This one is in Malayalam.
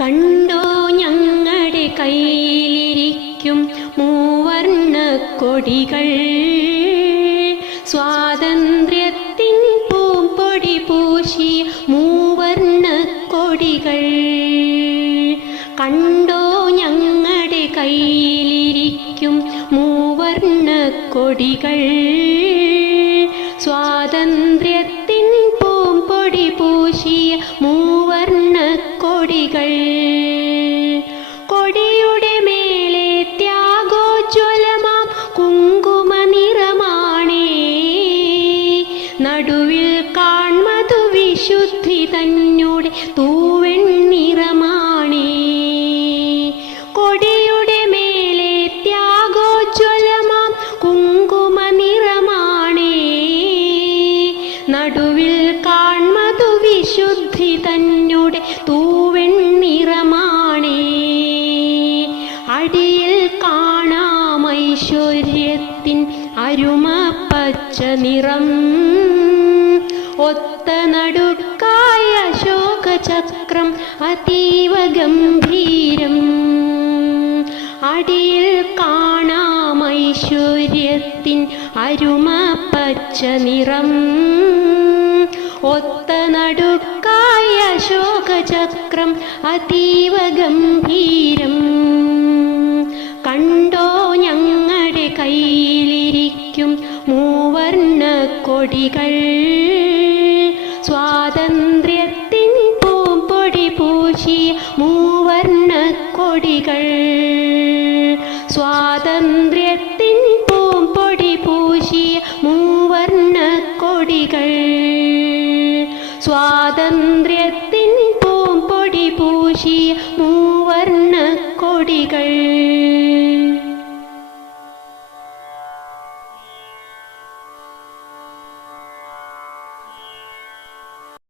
കണ്ടോ ഞങ്ങളുടെ കയ്യിലിരിക്കും മൂവർണ്ണ കൊടികൾ, സ്വാതന്ത്ര്യത്തിൻ പൂമ്പൊടി പൂശിയ മൂവർണ്ണ കൊടികൾ. കണ്ടോ ഞങ്ങളുടെ കയ്യിലിരിക്കും മൂവർണ്ണ കൊടികൾ, സ്വാതന്ത്ര്യത്തിൻ പൂമ്പൊടി പൂശിയ മൂവർണ്ണ കൊടികൾ. കൊടിയുടെ മേലെ ത്യാഗോജ്വലമാം കുങ്കുമ നിറമാണേ, നടുവിൽ കാൺമതു വിശുദ്ധി തന്നൂടെ തൂവെണ്ണിറമാണേ. കൊടിയുടെ മേലെ ത്യാഗോജ്വലമാം കുങ്കുമ നിറമാണേ, നടുവിൽ കാൺമതു വിശുദ്ധി തന്നൂടെ തൂവെണ്ണിറമാണേ. അടിയിൽ കാണാം ഐശ്വര്യത്തിൻ അരുമ പച്ച നിറം, ഒത്ത നടുക്കായ അശോകചക്രം അതീവ ഗംഭീരം. അടിയിൽ കാണാം ഐശ്വര്യത്തിൻ അരുമ പച്ച നിറം, ഒത്ത നടുക്കായ അശോകചക്രം അതീവ ഗംഭീരം. കണ്ടോ ഞങ്ങളുടെ കയ്യിലിരിക്കും മൂവർണ്ണ കൊടികൾ, സ്വാതന്ത്ര്യത്തിൻ പൂമ്പൊടി പൂശിയ മൂവർണ്ണ കൊടികൾ. സ്വാതന്ത്ര്യത്തിൻ പൂമ്പൊടി പൂശിയ മൂവർണ്ണ കൊടികൾ. സ്വാതന്ത്ര്യത്തിൻ പൂമ്പൊടി പൂശിയ മൂവർണ്ണ കൊടികൾ.